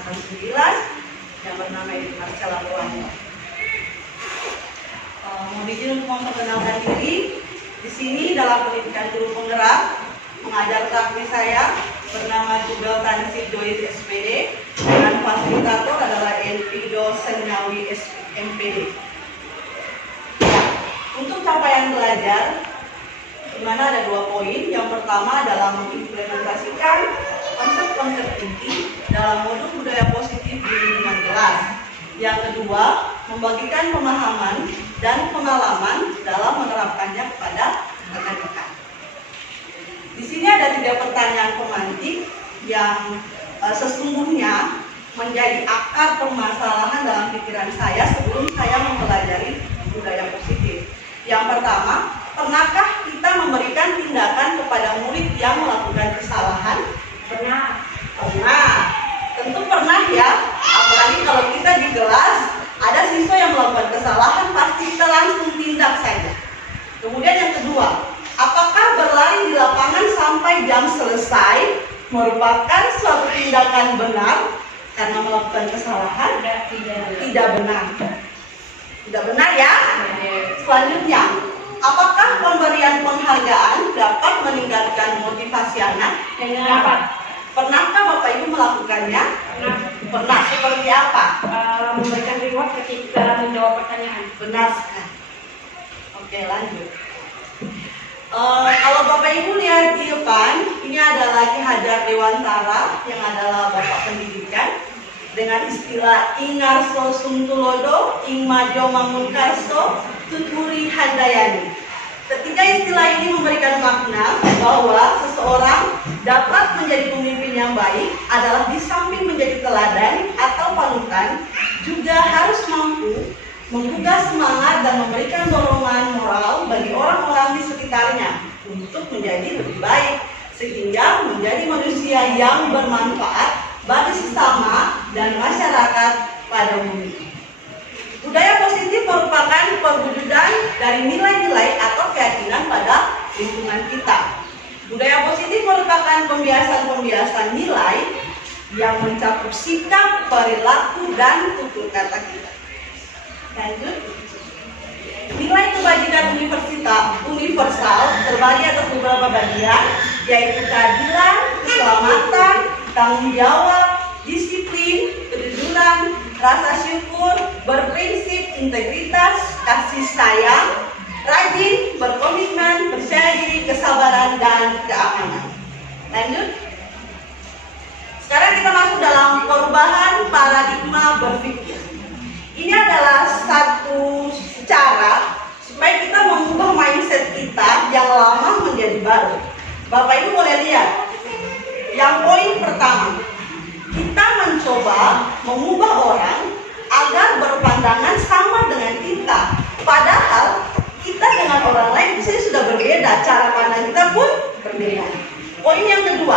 angkatan 9 yang bernama Ibu Marcella Purwanto. Mohon izin untuk memperkenalkan diri. Di sini dalam pendidikan guru penggerak mengajar praktik saya bernama Jubel Tansih Joyce SPD dan fasilitator adalah Elvido Senyawi MPD. Untuk capaian belajar, di mana ada 2 poin. Yang pertama adalah mengimplementasikan konsep-konsep inti dalam modul budaya positif di lingkungan kelas. Yang kedua, membagikan pemahaman dan pengalaman dalam menerapkannya kepada rekan-rekan. Di sini ada 3 pertanyaan pemantik yang sesungguhnya menjadi akar permasalahan dalam pikiran saya sebelum saya mempelajari budaya positif. Yang pertama, pernahkah kita memberikan tindakan kepada murid yang melakukan kesalahan? Pernah. Pernah. Tentu pernah ya. Apalagi kalau kita di kelas ada siswa yang melakukan kesalahan, pasti kita langsung tindak saja. Kemudian yang kedua, apakah berlari di lapangan sampai jam selesai merupakan suatu tindakan benar karena melakukan kesalahan? Tidak benar. Tidak benar ya? Selanjutnya, apakah pemberian penghargaan dapat meningkatkan motivasi anak? Dapat. Pernahkah Bapak Ibu melakukannya? Pernah. Pernah. Seperti apa? Memberikan reward ketika menjawab pertanyaan. Benar sekali. Oke, lanjut. Kalau Bapak Ibu lihat di depan, ini ada lagi Hajar Dewantara yang adalah Bapak Pendidikan dengan istilah Ingarso Sungtulodo, Ingmajo Mangunkarso, Tuturi Handayani. Ketiga istilah ini memberikan makna bahwa seseorang dapat menjadi pemimpin yang baik adalah di samping menjadi teladan atau panutan, juga harus mampu menggugah semangat dan memberikan dorongan moral bagi orang-orang di sekitarnya untuk menjadi lebih baik, sehingga menjadi manusia yang bermanfaat bagi sesama dan masyarakat pada umumnya. Budaya positif merupakan perwujudan dari nilai-nilai atau keyakinan pada lingkungan kita. Budaya positif merupakan pembiasan-pembiasan nilai yang mencakup sikap, perilaku, dan tutur kata kita. Lanjut. Nilai kebajikan universal terbagi atas beberapa bagian, yaitu keadilan, keselamatan, tanggung jawab, disiplin, kejujuran, rasa syukur, berprinsip, integritas, kasih sayang, rajin, berkomitmen, percaya diri, kesabaran, dan keamanan. Lanjut. Sekarang kita masuk dalam perubahan paradigma berpikir. Ini adalah satu cara supaya kita mengubah mindset kita yang lama menjadi baru. Bapak Ibu boleh lihat. Yang poin pertama, kita mencoba mengubah orang agar berpandangan sama dengan kita. Padahal kita dengan orang lain bisa sudah berbeda, cara pandang kita pun berbeda. Poin yang kedua,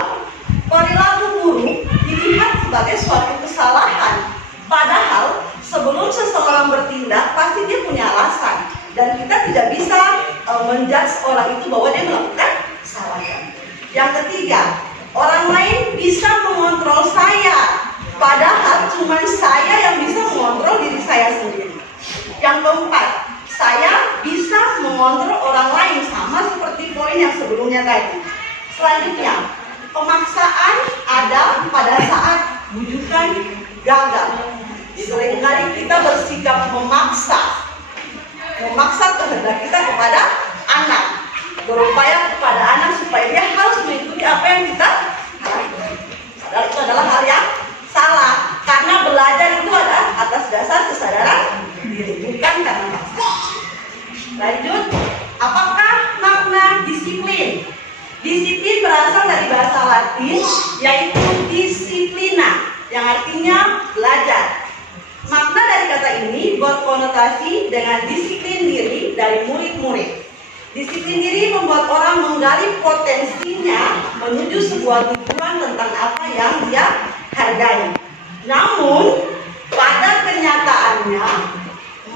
perilaku buruk dilihat sebagai suatu kesalahan. Padahal sebelum seseorang bertindak pasti dia punya alasan, dan kita tidak bisa menjudge orang itu bahwa dia melakukan kesalahan. Yang ketiga, orang lain bisa mengontrol saya, padahal cuma saya yang bisa mengontrol diri saya sendiri. Yang keempat, saya bisa mengontrol orang lain, sama seperti poin yang sebelumnya tadi. Selanjutnya, pemaksaan ada pada saat bujukan gagal. Seringkali kita bersikap memaksa kehendak kita kepada anak, berupaya kepada anak supaya dia harus mengikuti apa yang kita harapkan. Padahal itu adalah hal yang salah, karena belajar itu ada atas dasar kesadaran diri, bukan karena maksa. Lanjut, apakah makna disiplin? Disiplin berasal dari bahasa Latin, yaitu disiplina, yang artinya belajar. Makna dari kata ini berkonotasi dengan disiplin diri dari murid-murid. Disiplin diri membuat orang menggali potensinya menuju sebuah tujuan tentang apa yang dia hargai. Namun, pada kenyataannya,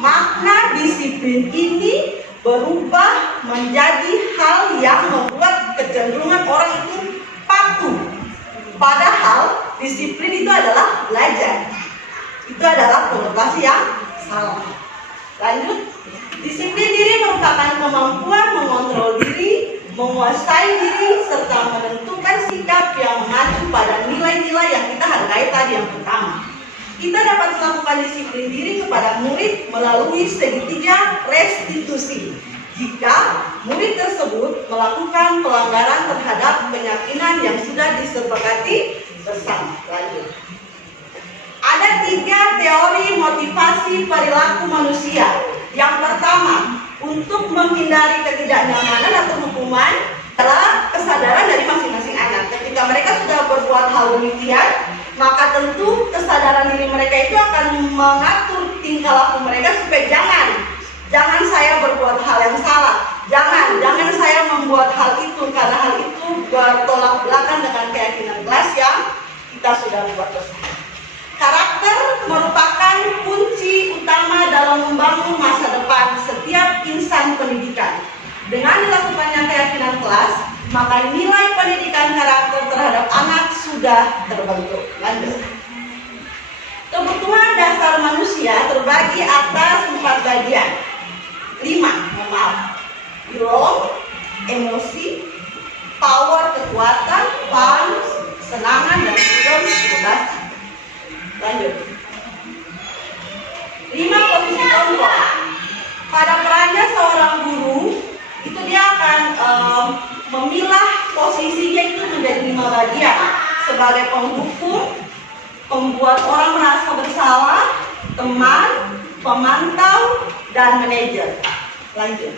makna disiplin ini berubah menjadi hal yang membuat kecenderungan orang itu patuh. Padahal disiplin itu adalah belajar. Itu adalah konotasi yang salah. Lanjut, disiplin diri merupakan kemampuan mengontrol diri, menguasai diri, serta menentukan sikap yang mengacu pada nilai-nilai yang kita hargai tadi yang pertama. Kita dapat melakukan disiplin diri kepada murid melalui segitiga restitusi. Jika murid tersebut melakukan pelanggaran terhadap keyakinan yang sudah disepakati bersama. Lanjut. Ada 3 teori motivasi perilaku manusia. Yang pertama, untuk menghindari ketidaknyamanan atau hukuman adalah kesadaran dari masing-masing anak. Ketika mereka sudah berbuat hal demikian, maka tentu kesadaran diri mereka itu akan mengatur tingkah laku mereka supaya jangan saya berbuat hal yang salah. Jangan saya membuat hal itu karena hal itu bertolak belakang dengan keyakinan kelas yang kita sudah buat bersama. Karakter merupakan kunci utama dalam membangun masa depan setiap insan pendidikan. Dengan dilakukannya keyakinan kelas, maka nilai pendidikan karakter terhadap anak sudah terbentuk. Lanjut. Kebutuhan dasar manusia terbagi atas 4 bagian. 5, Will, emosi, power, kekuatan, fun, senangan, dan freedom, kebebasan. Lanjut. 5 posisi kontrol. Pada perannya seorang guru, itu dia akan memilah posisinya itu menjadi 5 bagian. Sebagai penghukum, pembuat orang merasa bersalah, teman, pemantau, dan manajer. Lanjut.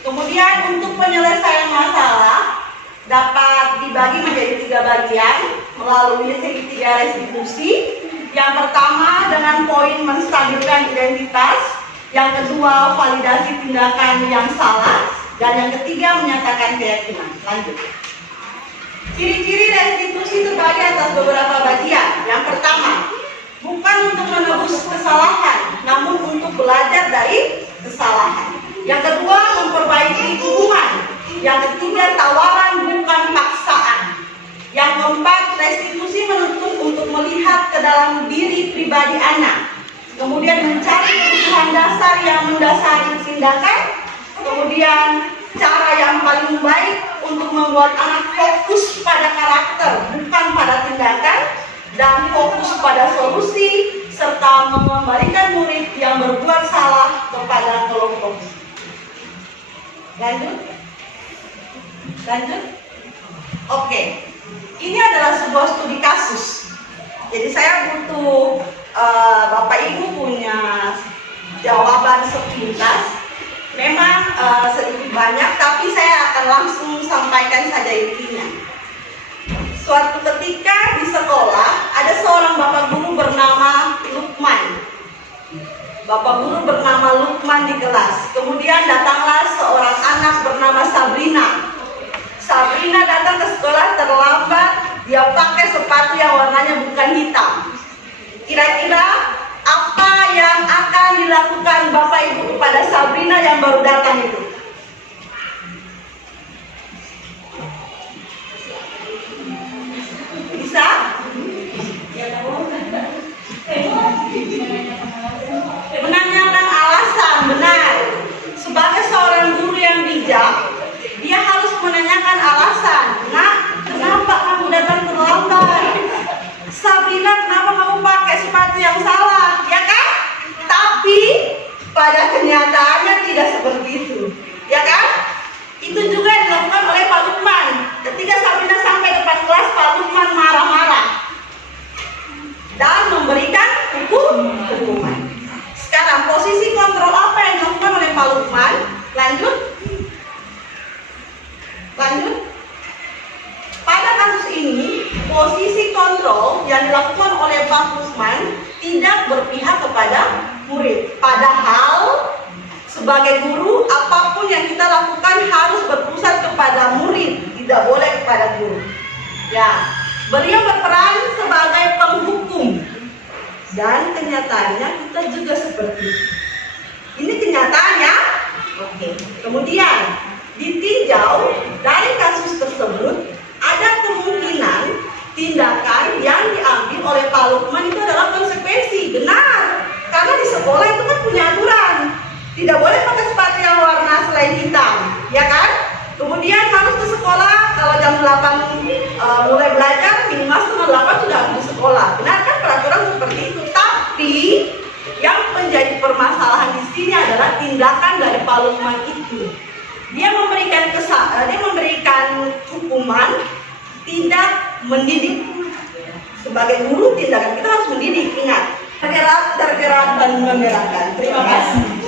Kemudian untuk penyelesaian masalah dapat dibagi menjadi 3 bagian melalui segitiga restitusi. Yang pertama dengan poin menstabilkan identitas, yang kedua validasi tindakan yang salah, dan yang ketiga menyatakan keyakinan. Lanjut. Ciri-ciri restitusi terbagi atas beberapa bagian. Yang pertama, bukan untuk menebus kesalahan, namun untuk belajar dari kesalahan. Yang kedua, memperbaiki hubungan. Yang ketiga, tawaran bukan paksaan. Yang keempat, restitusi menuntut untuk melihat ke dalam diri pribadi anak. Kemudian mencari kebutuhan dasar yang mendasari tindakan. Kemudian cara yang paling baik untuk membuat anak fokus pada karakter, bukan pada tindakan, dan fokus pada solusi, serta mengembalikan murid yang berbuat salah kepada kelompok. Lanjut. Oke. Ini adalah sebuah studi kasus. Jadi saya butuh Bapak Ibu punya jawaban sepintas. Memang sedikit banyak, tapi saya akan langsung sampaikan saja intinya. Suatu ketika di sekolah ada seorang bapak guru bernama Lukman. Bapak guru bernama Lukman di kelas. Kemudian datanglah seorang anak bernama Sabrina. Sabrina datang ke sekolah terlambat. Dia pakai sepatu yang warnanya bukan hitam. Kira-kira apa yang akan dilakukan Bapak Ibu kepada Sabrina yang baru datang itu? Bisa? Menanyakan alasan, benar. Sebagai seorang guru yang bijak, dia harus menanyakan alasan. Nak, kenapa kamu datang terlambat? Sabrina, kenapa kamu pakai sepatu yang salah? Ya kan? Tapi pada kenyataannya tidak seperti itu. Ya kan? Itu juga dilakukan oleh Pak Lukman. Ketika Sabrina sampai depan kelas, Pak Lukman marah-marah dan memberikan hukuman. Sekarang posisi kontrol apa yang dilakukan oleh Pak Lukman? Lanjut. Pada kasus ini, posisi kontrol yang dilakukan oleh Pak Lukman tidak berpihak kepada murid. Padahal sebagai guru, apapun yang kita lakukan harus berpusat kepada murid, tidak boleh kepada guru. Ya, beliau berperan sebagai penghukum. Dan kenyataannya kita juga seperti itu. Ini kenyataannya. Oke. Kemudian ditinjau dari kasus tersebut, ada kemungkinan tindakan yang diambil oleh Pak jam 8 mulai belajar, minimal setengah 8 sudah harus di sekolah. Benar kan peraturan seperti itu? Tapi yang menjadi permasalahan di sini adalah tindakan dari Pak Lukman itu. Dia memberikan hukuman tidak mendidik. Sebagai guru tindakan kita harus mendidik, ingat. Tergerak dan menggerakkan. Terima kasih.